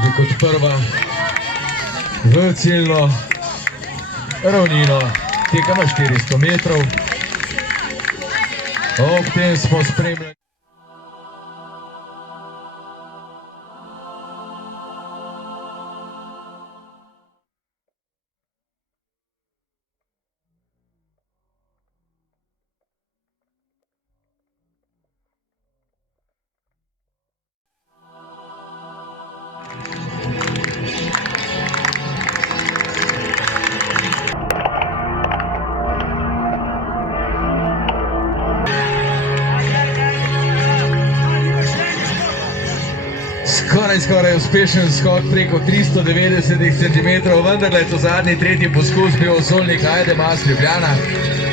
tudi kot prva v ciljno ravnino teka na 400 metrov. Ob tem smo spremljali skoraj uspešen skok preko 390 cm, vendar je to zadnji tretji poskus bil Osolnik Ajde Mas Ljubljana.